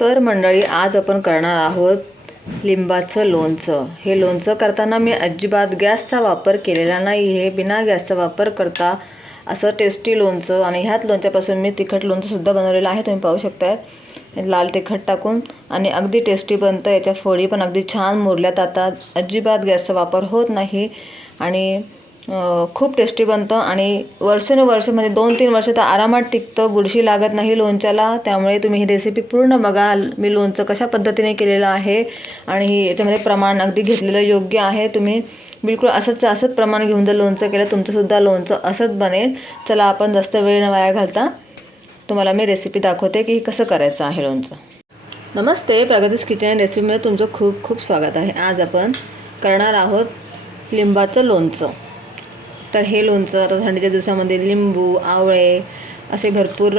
तर मंडळी आज आपण करणार आहोत लिंबाचं लोणचं. हे लोणचं करताना मी अजिबात गॅसचा वापर केलेला नाही. हे बिना गॅसचा वापर करता असं टेस्टी लोणचं आणि ह्याच लोणच्यापासून मी तिखट लोणचंसुद्धा बनवलेलं आहे. तुम्ही पाहू शकताय. लाल तिखट टाकून आणि अगदी टेस्टी बनतं. याच्या फोडी पण अगदी छान मुरल्या जातात अजिबात गॅसचा वापर होत नाही आणि खूप टेस्टी बनतं आणि वर्षानुवर्ष म्हणजे दोन तीन वर्ष तर आरामात टिकतं बुरशी लागत नाही लोणच्याला. त्यामुळे तुम्ही ही रेसिपी पूर्ण बघा मी लोणचं कशा पद्धतीने केलेलं आहे आणि याच्यामध्ये प्रमाण अगदी घेतलेलं योग्य आहे. तुम्ही बिलकुल असंच असंच प्रमाण घेऊन जर लोणचं केलं तुमचंसुद्धा लोणचं असंच बनेल. चला आपण जास्त वेळ न वाया घालता तुम्हाला मी रेसिपी दाखवते की कसं करायचं आहे लोणचं. नमस्ते प्रगतीस किचन रेसिपीमध्ये तुमचं खूप खूप स्वागत आहे. आज आपण करणार आहोत लिंबाचं लोणचं. तर हे लोणचं आता थंडीच्या दिवसामध्ये लिंबू आवळे असे भरपूर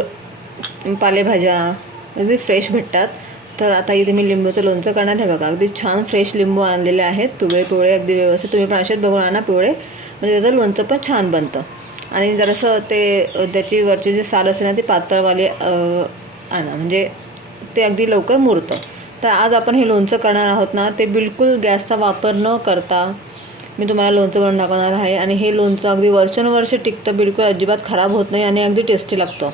पालेभाज्या म्हणजे अगदी फ्रेश भेटतात. तर आता इथे मी लिंबूचं लोणचं करणार आहे बघा. अगदी छान फ्रेश लिंबू आणलेले आहेत. पिवळे पिवळे अगदी व्यवस्थित. तुम्ही पण असेच बघून आणा पिवळे. म्हणजे त्याचं लोणचं पण छान बनतं. आणि जरासं ते त्याची वरची जी साल असते ना ती पातळवाली आणा. म्हणजे ते अगदी लवकर मुरतं. तर आज आपण हे लोणचं करणार आहोत ना ते बिलकुल गॅसचा वापर न करता मी तुम्हाला लोणचं बनवून दाखवणार आहे. आणि हे लोणचं अगदी वर्षानुवर्ष टिकतं बिलकुल अजिबात खराब होत नाही आणि अगदी टेस्टी लागतं.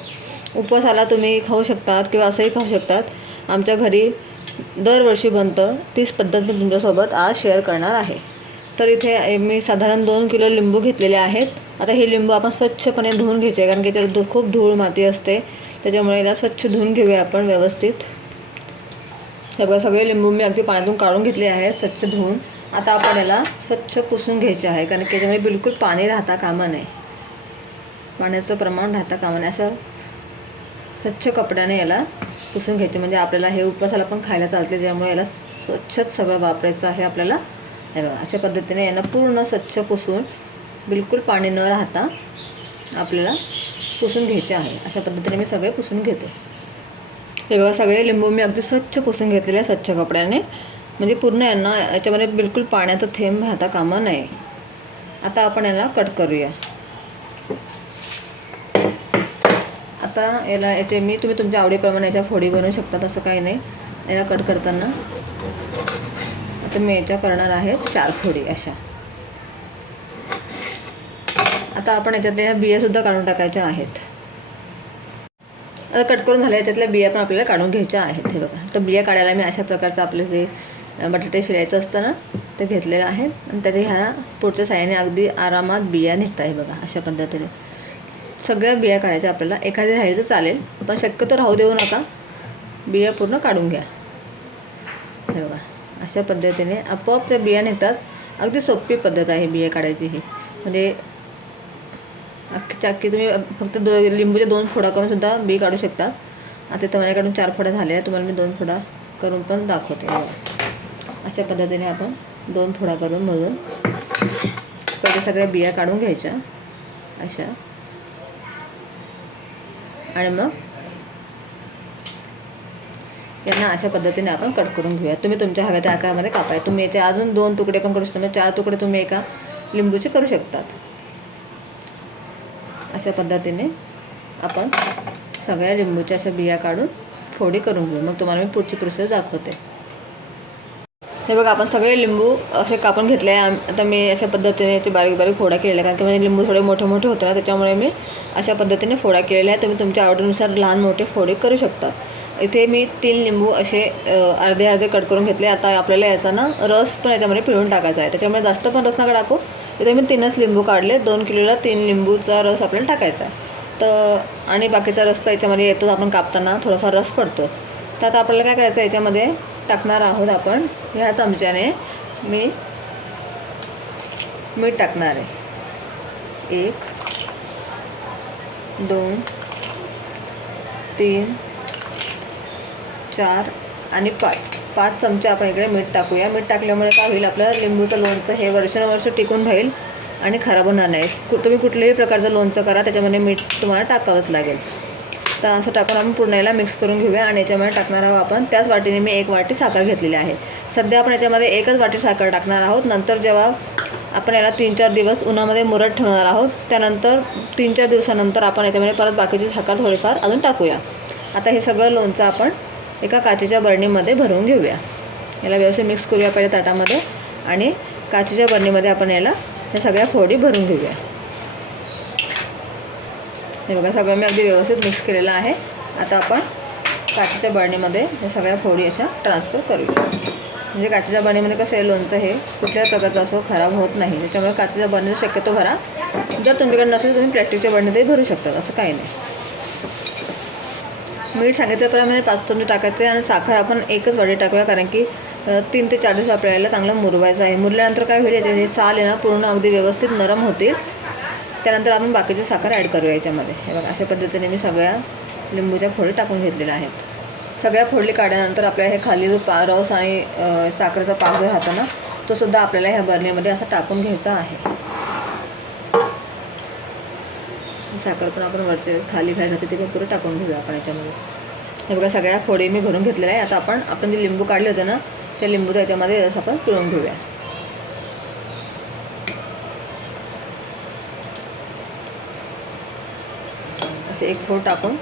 उपवासाला तुम्ही खाऊ शकतात किंवा असंही खाऊ शकतात. आमच्या घरी दरवर्षी बनतं. तीच पद्धत मी तुमच्यासोबत आज शेअर करणार आहे. तर इथे मी साधारण दोन किलो लिंबू घेतलेले आहेत. आता हे लिंबू आपण स्वच्छपणे धुवून घ्यायचे कारण की त्याच्यात खूप धूळ माती असते. त्याच्यामुळे याला स्वच्छ धुवून घेऊया आपण व्यवस्थित. हे बघा सगळे लिंबू मी अगदी पाण्यातून काढून घेतले आहेत स्वच्छ धुवून. आता आपण याला स्वच्छ पुसून घ्यायचे आहे कारण की याच्यामध्ये बिलकुल पाणी राहता कामा नये. पाण्याचं प्रमाण राहता कामा नये असं स्वच्छ कपड्याने याला पुसून घ्यायचे. म्हणजे आपल्याला हे उपवासाला पण खायला चालते ज्यामुळे याला स्वच्छच सगळं वापरायचं आहे आपल्याला. हे बघा अशा पद्धतीने यांना पूर्ण स्वच्छ पुसून बिलकुल पाणी न राहता आपल्याला पुसून घ्यायचे आहे. अशा पद्धतीने मी सगळे पुसून घेते. हे बघा सगळे लिंबू मी अगदी स्वच्छ पुसून घेतलेले स्वच्छ कपड्याने. म्हणजे पूर्ण यांना याच्यामध्ये बिलकुल पाण्याचा थेंब राहता कामा नये. आता आपण याला कट करूया. आता याला याचे मी तुम्ही तुमच्या आवडीप्रमाणे याच्या फोडी बनवू शकता तसं काही नाही. याला कट करताना आता मी याच्या करणार आहे चार फोडी अशा. आता आपण याच्यातल्या बियासुद्धा काढून टाकायच्या आहेत. आता कट करून झाल्या याच्यातल्या बिया पण आपल्याला काढून घ्यायच्या आहेत. हे बघा तर बिया काढायला मी अशा प्रकारचं आपलं जे बटाटे शिरायचं असतं ना ते घेतलेलं आहे. आणि त्याच्या ह्या पुढच्या साह्याने अगदी आरामात बिया निघत आहे बघा अशा पद्धतीने. सगळ्या बिया काढायच्या आपल्याला. एखादी राहिली तर चालेल पण शक्यतो राहू देऊ नका. बिया पूर्ण काढून घ्या. हे बघा अशा पद्धतीने आपोआप त्या बिया निघतात. अगदी सोपी पद्धत आहे बिया काढायची ही. म्हणजे अख्खीच्या अख्खी तुम्ही फक्त दो लिंबूच्या दोन फोडा करून सुद्धा बी काढू शकता. आता तर माझ्याकडून चार फोडा झाल्या तुम्हाला मी दोन फोडा करून पण दाखवते. अशा पद्धतीने आपण दोन फोडा करून मधून पहिले सगळ्या बिया काढून घ्यायच्या. अशा. आणि मग यांना अशा पद्धतीने आपण कट करून घेऊया. तुम्ही तुमच्या हव्या त्या आकारामध्ये कापाय तुम्ही याचे अजून दोन तुकडे पण करू शकता. म्हणजे चार तुकडे तुम्ही एका लिंबूचे करू शकतात. अशा पद्धतीने आपण सगळ्या लिंबूच्या अशा बिया काढून फोडी करून घेऊ. मग तुम्हाला मी पुढची प्रोसेस दाखवते. हे बघा आपण सगळे लिंबू असे कापून घेतले आहे. आता मी अशा पद्धतीने याचे बारीक बारीक फोडा केलेला आहे. कारण की म्हणजे लिंबू थोडे मोठे मोठे होते ना त्याच्यामुळे मी अशा पद्धतीने फोडा केलेला आहे. तुम्ही तुमच्या आवडीनुसार लहान मोठे फोडे करू शकता. इथे मी तीन लिंबू असे अर्धे अर्धे कट करून घेतले. आता आपल्याला याचा ना रस पण याच्यामध्ये पिळून टाकायचा आहे. त्याच्यामुळे जास्त पण रस नका टाकू. इथे मी तीनच लिंबू काढले. दोन किलोला तीन लिंबूचा रस आपल्याला टाकायचा आहे. तर आणि बाकीचा रस तर याच्यामध्ये येतो आपण कापताना थोडाफार रस पडतोच. तर आता आपल्याला काय करायचं आहे याच्यामध्ये टाकणार आहोत आपण. ह्या चमच्याने मी मीठ टाकणार आहे. एक दोन तीन चार आणि पाच. पाच चमचे आपण इकडे मीठ टाकूया. मीठ टाकल्यामुळे काय होईल? आपलं लिंबूचं लोणचं हे वर्षानुवर्ष टिकून राहील आणि खराब होणार नाही कु तुम्ही कुठल्याही प्रकारचं लोणचं करा त्याच्यामध्ये मीठ तुम्हाला टाकावंच लागेल. तर असं टाकून आपण पूर्ण याला मिक्स करून घेऊया आणि याच्यामध्ये टाकणार आहोत आपण. त्याच वाटीने मी एक वाटी साखर घेतलेली आहे. सध्या आपण याच्यामध्ये एकच वाटी साखर टाकणार आहोत. नंतर जेव्हा आपण याला तीन चार दिवस उन्हामध्ये मुरत ठेवणार आहोत त्यानंतर तीन चार दिवसानंतर आपण याच्यामध्ये परत बाकीची साखर थोडीफार अजून टाकूया. आता हे सगळं लोणचं आपण एका काचेच्या बरणीमध्ये भरून घेऊया. याला व्यवस्थित मिक्स करूया पहिल्या ताटामध्ये आणि काचेच्या बरणीमध्ये आपण याला या सगळ्या फोडी भरून घेऊया. हे बघा सगळं मी अगदी व्यवस्थित मिक्स केलेलं आहे. आता आपण काचेच्या बरणीमध्ये या सगळ्या फोडी अशा ट्रान्सफर करूया. म्हणजे काचेच्या बरणीमध्ये कसं आहे लोणचं हे कुठल्याही प्रकारचं असं खराब होत नाही. त्याच्यामुळे काचेच्या बरणीचा शक्यतो भरा. जर तुमच्याकडे नसेल तुम्ही प्लॅस्टिकच्या बरणीतही भरू शकता असं काही नाही. मीठ सांगितल्याप्रमाणे पाच चमचे टाकायचे आणि साखर आपण एकच वाटी टाकूया कारण की तीन ते चार दिवस आपल्याला चांगलं मुरवायचं आहे. मुरल्यानंतर काय होईल याचे हे साल आहे ना पूर्ण अगदी व्यवस्थित नरम होतील. त्यानंतर आपण बाकीची साखर ॲड करूया याच्यामध्ये. हे बघा अशा पद्धतीने मी सगळ्या लिंबूच्या फोडी टाकून घेतलेल्या आहेत. सगळ्या फोडली काढल्यानंतर आपल्या हे खाली जो पा रस आणि साखरेचा पाक जो राहतो ना तो सुद्धा आपल्याला ह्या बर्नीमध्ये असा टाकून घ्यायचा आहे. साखर पण आपण वरचे खाली खाली राहते ते पण पुरं टाकून घेऊया आपण याच्यामध्ये. हे बघा सगळ्या फोडी मी भरून घेतलेल्या आहे आता आपण आपण जे लिंबू काढले होते ना त्या लिंबू त्याच्यामध्ये रस आपण पिळून घेऊया. असे एक फोड टाकून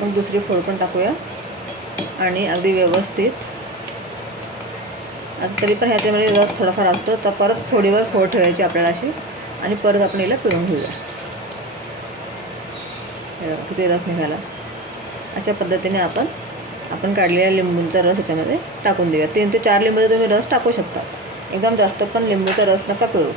मग दुसरी फोड पण टाकूया. आणि अगदी व्यवस्थित. आता तरी पण ह्याच्यामध्ये रस थोडाफार असतो तर परत फोडीवर फोड ठेवायची आपल्याला अशी. आणि परत आपण याला पिळून घेऊया. किती रस निघाला. अशा पद्धतीने आपण आपण काढलेल्या लिंबूंचा रस याच्यामध्ये टाकून देऊया. तीन ते चार लिंबूचा तुम्ही रस टाकू शकता. एकदम जास्त पण लिंबूचा रस नका पिळू.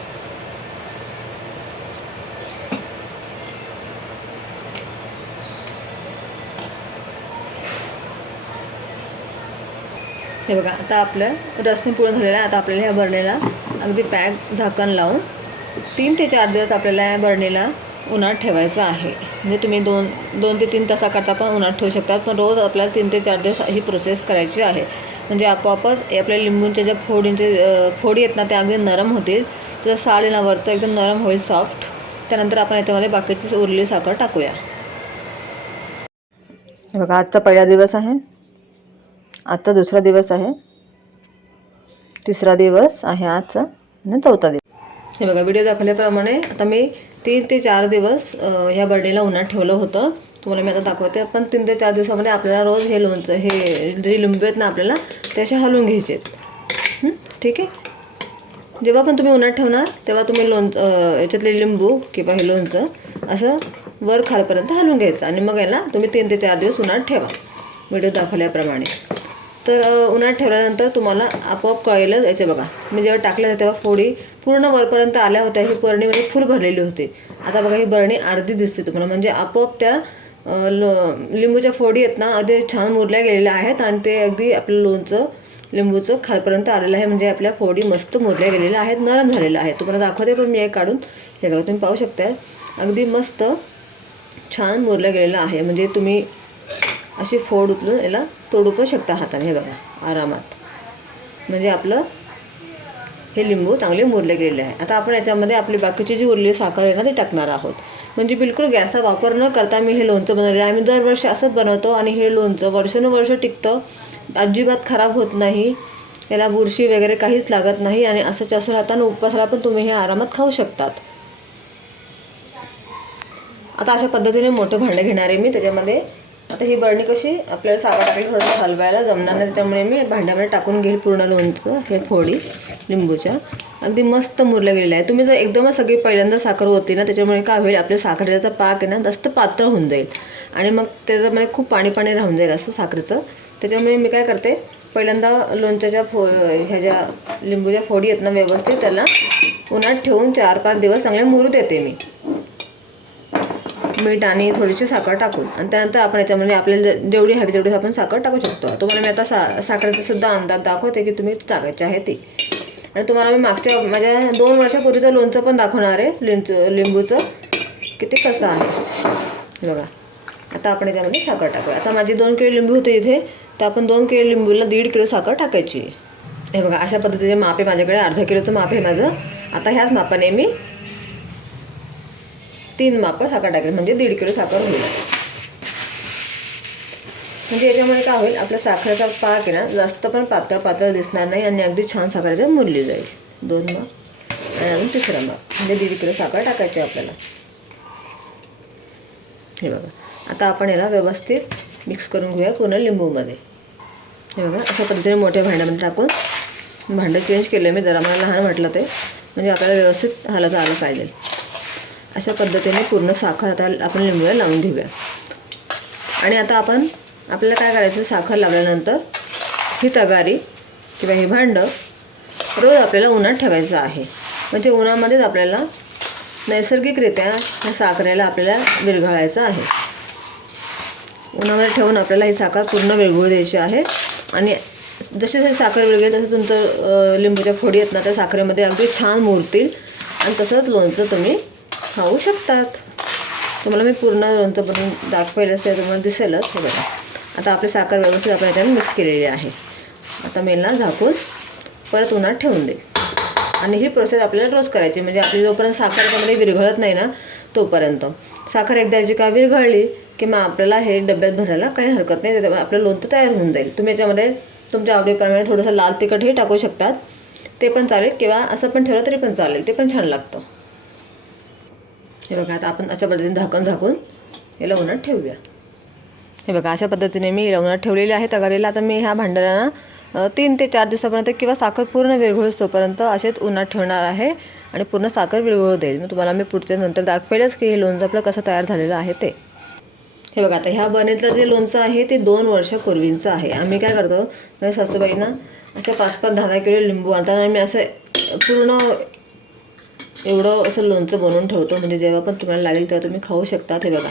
हे बघा आता आपलं रसमी पूर्ण झालेलं आहे. आता आपल्याला ह्या बरणीला अगदी पॅक झाकण लावून तीन ते चार दिवस आपल्याला या बरणीला उन्हात ठेवायचं आहे. म्हणजे तुम्ही दोन दोन ते तीन तासाकरता पण उन्हात ठेवू शकतात पण रोज आपल्याला तीन ते चार दिवस ही प्रोसेस करायची आहे. म्हणजे आपोआपच हे आपल्या लिंबूंच्या ज्या फोडींचे फोडी आहेत ना त्या अगदी नरम होतील. तर साल ना वरचं एकदम नरम होईल सॉफ्ट त्यानंतर आपण याच्यामध्ये बाकीची उरलेली साखर टाकूया. हे बघा आजचा पहिला दिवस आहे. आजचा दुसरा दिवस आहे. तिसरा दिवस आहे आजचा आणि चौथा दिवस. हे बघा व्हिडिओ दाखवल्याप्रमाणे आता मी तीन ते चार दिवस ह्या बर्डीला उन्हात ठेवलं होतं. तुम्हाला मी आता दाखवते. पण तीन ते चार दिवसामध्ये आपल्याला रोज हे लोणचं हे जे लिंबू आहेत ना आपल्याला ते असे हलवून घ्यायचे आहेत. ठीक आहे? जेव्हा पण तुम्ही उन्हात ठेवणार तेव्हा तुम्ही लोणचं याच्यातले लिंबू किंवा हे लोणचं असं वर खालपर्यंत हलवून घ्यायचं. आणि मग याला तुम्ही तीन ते चार दिवस उन्हात ठेवा. व्हिडिओ दाखवल्याप्रमाणे. तर उन्हाळ्यात उन्हात ठेवल्यानंतर तुम्हाला आपोआप कळेल याचे बघा. मी जेव्हा टाकलं तेव्हा फोडी पूर्ण वरपर्यंत आल्या होत्या. ही बरणीमध्ये म्हणजे फुल भरलेली होती. आता बघा ही बरणी अर्धी दिसते तुम्हाला. म्हणजे आपोआप त्या लो लिंबूच्या फोडी आहेत ना अगदी छान मुरल्या गेलेल्या आहेत आणि ते अगदी आपलं लोणचं लिंबूचं खालपर्यंत आलेलं आहे. म्हणजे आपल्या फोडी मस्त मुरल्या गेलेल्या आहेत नरम झालेलं आहे तुम्हाला दाखवते पण मी एक काढून. हे बघा तुम्ही पाहू शकता अगदी मस्त छान मुरलं गेलेलं आहे. म्हणजे तुम्ही अशी फोड उचलून याला तोडू पण शकता हाताने हे बघा आरामात. म्हणजे आपलं हे लिंबू चांगले मुरले गेलेले आहे. आता आपण याच्यामध्ये आपली बाकीची जी उरलेली साखर आहे ना ती टाकणार आहोत. म्हणजे बिलकुल गॅसचा वापर न करता मी हे लोणचं बनवलेलं आहे. आम्ही दरवर्षी असंच बनवतो आणि हे लोणचं वर्षानुवर्ष टिकतं. अजिबात खराब होत नाही. याला बुरशी वगैरे काहीच लागत नाही आणि असंच असं राहताना उपवासाला पण तुम्ही हे आरामात खाऊ शकतात. आता अशा पद्धतीने मोठं भांडं घेणार आहे मी. त्याच्यामध्ये आता ही बरणी कशी आपल्याला साखर टाकली थोडंसं हलवायला जमणार नाही त्याच्यामुळे मी भांड्यामध्ये टाकून घेईल पूर्ण लोणचं हे फोडी लिंबूच्या. अगदी मस्त मुरलं गेलेलं आहे तुम्ही जर एकदमच सगळी पहिल्यांदा साखर होती ना त्याच्यामुळे काय होईल आपल्या साखरेचा पाक आहे ना जास्त पातळ होऊन जाईल. आणि मग त्याच्यामध्ये म्हणजे खूप पाणी पाणी राहून जाईल असं साखरेचं. त्याच्यामुळे मी काय करते पहिल्यांदा लोणच्याच्या फो ह्या ज्या लिंबूच्या फोडी आहेत ना व्यवस्थित त्याला उन्हात ठेवून चार पाच दिवस चांगले मुरू देते मी. मीठ आणि थोडीशी साखर टाकून आणि त्यानंतर आपण याच्यामध्ये आपल्याला जेवढी हवी तेवढी आपण साखर टाकू शकतो. तुम्हाला मी आता सा साखरेचा सुद्धा अंदाज दाखवते की तुम्ही टाकायचे आहे ती. आणि तुम्हाला मी मागच्या माझ्या दोन वर्षापूर्वीचं लोणचं पण दाखवणार आहे लिंच लिंबूचं की ते कसं आहे. बघा आता आपण याच्यामध्ये साखर टाकूया. आता माझी दोन किलो लिंबू होते इथे तर आपण दोन किलो लिंबूला दीड किलो साखर टाकायची. हे बघा अशा पद्धतीचे माप आहे माझ्याकडे अर्धा किलोचं माप आहे माझं. आता ह्याच मापाने मी तीन माप साखर टाकेल म्हणजे दीड किलो साखर होईल. म्हणजे याच्यामुळे काय होईल आपल्या साखरेचा पाक आहे ना जास्त पण पातळ पातळ दिसणार नाही आणि अगदी छान साखरेच्या मुरली जाईल. दोन माप आणि अजून तिसरा माप म्हणजे दीड किलो साखर टाकायची आहे आपल्याला. हे बघा आता आपण याला व्यवस्थित मिक्स करून घेऊया पूर्ण लिंबूमध्ये. हे बघा अशा पद्धतीने मोठ्या भांड्यामध्ये टाकून भांडं चेंज केलं मी जरा मला लहान वाटलं ते म्हणजे आपल्याला व्यवस्थित हालत आलं पाहिजे. अशा पद्धतीने पूर्ण साखर आता आपण लिंबूला लावून घेऊया. आणि आता आपण आपल्याला काय करायचं साखर लावल्यानंतर ही तगारी किंवा हे भांडं रोज आपल्याला उन्हात ठेवायचं आहे. म्हणजे उन्हामध्येच आपल्याला नैसर्गिकरित्या ह्या साखरेला आपल्याला विरघळायचं आहे. उन्हामध्ये ठेवून आपल्याला ही साखर पूर्ण विरघळू द्यायची आहे. आणि जशी जशी साखर विरघळेल तसं तुमचं लिंबूच्या फोडी आहेत ना त्या साखरेमध्ये अगदी छान मुरतील. आणि तसंच लोणचं तुम्ही खाऊ शकतात. तुम्हाला मी पूर्ण लोणचं बनवून दाखवायलाच ते तुम्हाला दिसेलच. हे बघा. आता आपली साखर व्यवस्थित आपण याच्यात मिक्स केलेली आहे. आता मेलना झाकून परत उन्हात ठेवून देईल आणि ही प्रोसेस आपल्याला रोज करायची म्हणजे आपली जोपर्यंत साखर त्यामध्ये विरघळत नाही ना तोपर्यंत. साखर एकदा जी का विरघळली की मग आपल्याला हे डब्यात भरायला काही हरकत नाही. आपलं लोणचं तयार होऊन जाईल. तुम्ही याच्यामध्ये तुमच्या आवडीप्रमाणे थोडंसं लाल तिखटही टाकू शकतात. ते पण चालेल किंवा असं पण ठेवलं तरी पण चालेल. ते पण छान लागतं. हे बघा आता आपण अशा पद्धतीने झाकण झाकून याला उन्हात ठेवूया. हे बघा अशा पद्धतीने मी याला उन्हात ठेवलेली आहे. तगारीला आता मी ह्या भांड्याला तीन ते चार दिवसापर्यंत किंवा साखर पूर्ण विरघळूस तोपर्यंत असेच उन्हात ठेवणार आहे आणि पूर्ण साखर विरघळू देईल. मग तुम्हाला मी पुढच्या नंतर दाखवेलच की हे लोणचं आपलं कसं तयार झालेलं आहे ते. हे बघा आता ह्या बनेतलं जे लोणचं आहे ते दोन वर्षापूर्वींचं आहे. आम्ही काय करतो माझ्या सासूबाईंना असे पाच पाच दहा दहा किलो लिंबू आणताना मी असं पूर्ण एवढं असं लोणचं बनवून ठेवतो. म्हणजे जेव्हा पण तुम्हाला लागेल तेव्हा तुम्ही खाऊ शकता. हे बघा.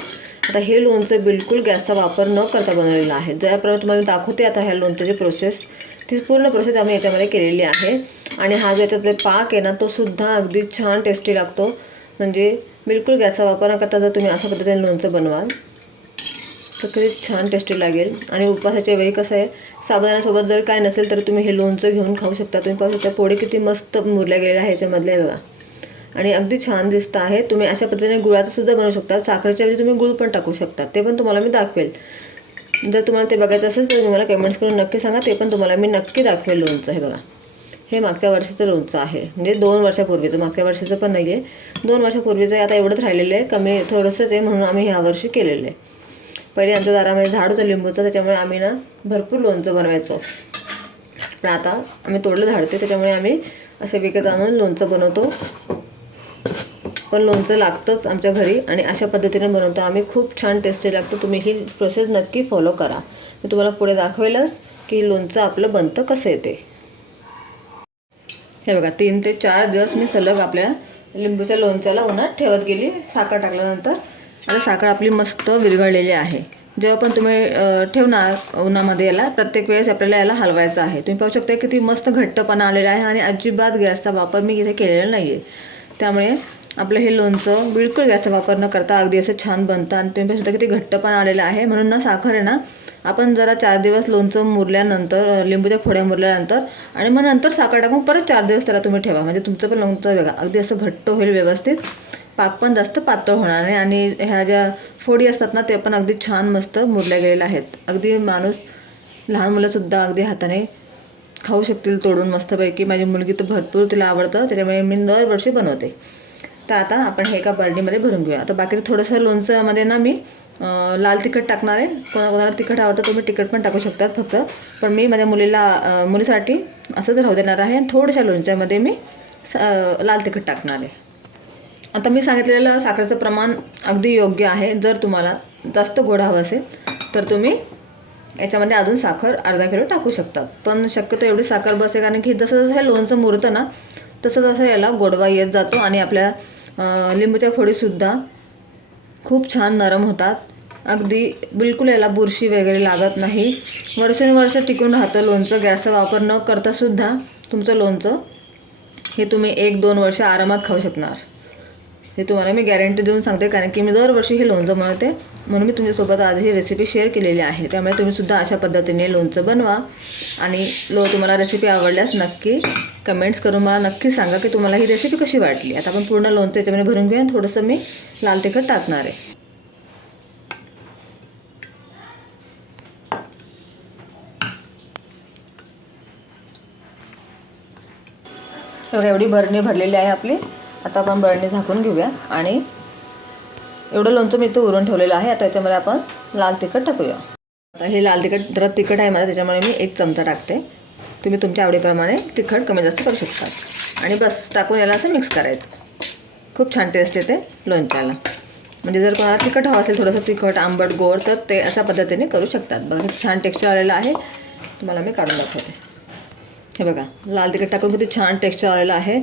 आता हे लोणचं बिलकुल गॅसचा वापर न करता बनवलेलं आहे. ज्याप्रमाणे तुम्हाला दाखवते आता ह्या लोणच्याची प्रोसेस ती पूर्ण प्रोसेस आम्ही याच्यामध्ये केलेली आहे. आणि हा जो याच्यातले पाक आहे ना तो सुद्धा अगदी छान टेस्टी लागतो. म्हणजे बिलकुल गॅसचा वापर न करता जर तुम्ही अशा पद्धतीने लोणचं बनवाल तर किती छान टेस्टी लागेल. आणि उपवासाच्या वेळी कसं आहे साबुदाण्यासोबत जर काय नसेल तर तुम्ही हे लोणचं घेऊन खाऊ शकता. तुम्ही पाहू शकता पोळी किती मस्त मुरल्या गेलेल्या आहे ह्याच्यामधले बघा. आणि अगदी छान दिसतं आहे. तुम्ही अशा पद्धतीने गुळाचं सुद्धा बनवू शकता. साखरेच्या ऐवजी तुम्ही गुळ पण टाकू शकता. ते पण तुम्हाला मी दाखवेल. जर तुम्हाला ते बघायचं असेल तर तुम्हाला कमेंट्स करून नक्की सांगा. ते पण तुम्हाला मी नक्की दाखवेल लोणचं. हे बघा. हे मागच्या वर्षाचं लोणचं आहे. म्हणजे दोन वर्षापूर्वीचं. मागच्या वर्षाचं पण नाही आहे दोन वर्षापूर्वीचं आता एवढंच राहिलेलं आहे. कमी थोडंसंच आहे म्हणून आम्ही ह्या वर्षी केलेलं आहे. पहिले आमच्या दारामध्ये झाड होतं लिंबूचं. त्याच्यामुळे आम्ही ना भरपूर लोणचं बनवायचो. पण आता आम्ही तोडलं झाड ते. त्याच्यामुळे आम्ही असे विकत आणून लोणचं बनवतो. पण लोणचं लागतंच आमच्या घरी आणि अशा पद्धतीने बनवतो. आम्ही खूप छान टेस्टी लागतं. तुम्ही ही प्रोसेस नक्की फॉलो करा. मी तुम्हाला पुढे दाखवेलच की लोणचं आपलं बनतं कसं येते हे बघा तीन ते चार दिवस मी सलग आपल्या लिंबूच्या लोणच्याला उन्हात ठेवत गेली. साखर टाकल्यानंतर आणि साखर आपली मस्त विरघळलेली आहे. जेव्हा पण तुम्ही ठेवणार उन्हामध्ये याला प्रत्येक वेळेस आपल्याला याला हलवायचं आहे. तुम्ही पाहू शकता किती मस्त घट्टपणा आलेला आहे आणि अजिबात गॅसचा वापर मी इथे केलेला नाही आहे त्यामुळे आपलं हे लोणचं बिलकुल गॅसचा वापर न करता अगदी असं छान बनतं आणि तुम्ही पाहिजे शकता किती घट्टपणा आलेलं आहे. म्हणून ना साखर आहे ना आपण जरा चार दिवस लोणचं मुरल्यानंतर लिंबूच्या फोड्या मुरल्यानंतर आणि मग नंतर साखर टाकून परत चार दिवस त्याला तुम्ही ठेवा. म्हणजे तुमचं पण लोणचं वेगळा अगदी असं घट्ट होईल व्यवस्थित. पाक पण जास्त पातळ होणार नाही आणि ह्या ज्या फोडी असतात ना ते पण अगदी छान मस्त मुरल्या गेलेल्या आहेत. अगदी माणूस लहान मुलंसुद्धा अगदी हाताने खाऊ शकतील तोडून मस्तपैकी. माझी मुलगी तर भरपूर तिला आवडतं त्याच्यामुळे मी दरवर्षी बनवते. तर आता आपण हे एका बर्डीमध्ये भरून घेऊया. आता बाकीचं थोडंसं लोणचंमध्ये ना मी लाल तिखट टाकणार आहे. कोणाकोणाला तिखट आवडतं तुम्ही तिखट पण टाकू शकतात फक्त. पण मी माझ्या मुलीला मुलीसाठी असंच राहू देणार आहे आणि थोड्याशा लोणच्यामध्ये मी स- लाल तिखट टाकणार आहे. आता मी सांगितलेलं साखरेचं प्रमाण अगदी योग्य आहे. जर तुम्हाला जास्त गोड हवं असेल तर तुम्ही याच्यामध्ये अजून साखर अर्धा किलो टाकू शकतात. पण शक्यतो एवढी साखर बसेल कारण की जसं जसं हे लोणचं मुरतं ना तसं तसं याला गोडवा येत जातो आणि आपल्या लिंबूच्या फोडीसुद्धा खूप छान नरम होतात. अगदी बिलकुल याला बुरशी वगैरे लागत नाही. वर्षानुवर्ष टिकून राहतं लोणचं. गॅसचा वापर न करतासुद्धा तुमचं लोणचं हे तुम्ही एक दोन वर्ष आरामात खाऊ शकणार. हे तुम्हाला मी गॅरंटी देऊन सांगते. कारण की मी दरवर्षी हे लोणचं बनवते. म्हणून मी तुमच्यासोबत आज ही रेसिपी शेअर केलेली आहे. त्यामुळे तुम्हीसुद्धा अशा पद्धतीने लोणचं बनवा. आणि लो तुम्हाला रेसिपी आवडल्यास नक्की कमेंट्स करून मला नक्की सांगा की तुम्हाला ही रेसिपी कशी वाटली. आता आपण पूर्ण लोणचं याच्यामध्ये भरून घेऊया आणि थोडंसं मी लाल तिखट टाकणार आहे. बघा एवढी बरणी भरलेली आहे आपली. आता आपण बरणी झाकून घेऊया आणि एवढं लोणचं मी इथं उरून ठेवलेलं आहे. आता याच्यामध्ये आपण लाल तिखट टाकूया. आता हे लाल तिखट जरा तिखट आहे माझं त्याच्यामुळे मी एक चमचा टाकते. तुम्ही तुमच्या आवडीप्रमाणे तिखट कमी जास्त करू शकता. आणि बस टाकून याला असं मिक्स करायचं. खूप छान टेस्ट येते लोणच्याला. म्हणजे जर कोणाला तिखट हवं असेल थोडंसं तिखट आंबट गोड तर ते अशा पद्धतीने करू शकतात. बघा छान टेक्स्चर आलेलं आहे. तुम्हाला मी काढून दाखवते. हे बघा लाल तिखट टाकून किती छान टेक्स्चर आलेलं आहे.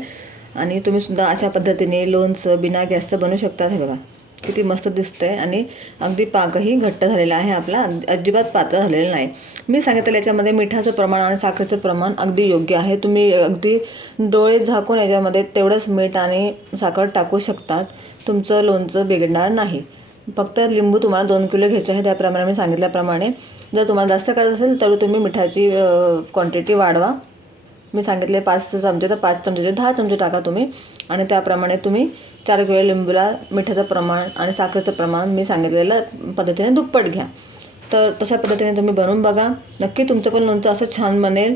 आणि तुम्ही सुद्धा अशा पद्धतीने लोणचं बिना गॅसचं बनवू शकतात. हे बघा. किती मस्त दिसतं आहे आणि अगदी पाकही घट्ट झालेला आहे आपला. अजिबात पातळ झालेलं नाही. मी सांगितलं याच्यामध्ये मिठाचं प्रमाण आणि साखरेचं प्रमाण अगदी योग्य आहे. तुम्ही अगदी डोळे झाकून याच्यामध्ये तेवढंच मीठ आणि साखर टाकू शकतात. तुमचं लोणचं बिघडणार नाही. फक्त लिंबू तुम्हाला दोन किलो घ्यायचे आहे त्याप्रमाणे मी सांगितल्याप्रमाणे. जर तुम्हाला जास्त करायचं असेल तर तुम्ही मिठाची क्वांटिटी वाढवा. मी सांगितले पाच चमचे तर पाच चमचे दहा चमचे टाका तुम्ही. आणि त्याप्रमाणे तुम्ही चार किलो लिंबूला मिठाचं प्रमाण आणि साखरेचं प्रमाण मी सांगितलेलं पद्धतीने दुप्पट घ्या. तर तशा पद्धतीने तुम्ही बनवून बघा. नक्की तुमचं पण लोणचं असं छान बनेल.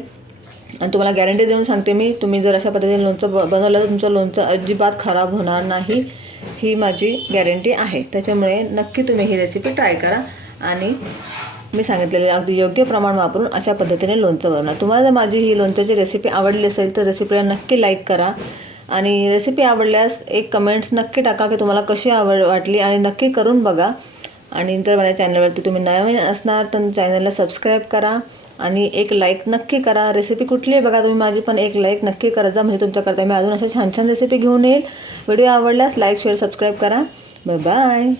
आणि तुम्हाला गॅरंटी देऊन सांगते मी तुम्ही जर अशा पद्धतीने लोणचं ब बनवलं तर तुमचं लोणचं अजिबात खराब होणार नाही. ही माझी गॅरंटी आहे. त्याच्यामुळे नक्की तुम्ही ही रेसिपी ट्राय करा. आणि मी सांगितलेले अगदी योग्य प्रमाण वापरून अशा पद्धतीने लोणचं बनवणार. तुम्हाला जर माझी ही लोणच्याची रेसिपी आवडली असेल तर रेसिपीला नक्की लाईक करा. आणि रेसिपी आवडल्यास एक कमेंट्स नक्की टाका की तुम्हाला कशी आवड वाटली आणि नक्की करून बघा. आणि जर माझ्या चॅनलवरती तुम्ही नवीन असणार तर चॅनलला सबस्क्राईब करा. आणि एक लाईक नक्की करा. रेसिपी कुठलीही बघा तुम्ही माझी पण एक लाईक नक्की करा. जा म्हणजे तुमच्याकरता मी अजून अशा छान छान रेसिपी घेऊन येईल. व्हिडिओ आवडल्यास लाईक शेअर सबस्क्राईब करा. Bye bye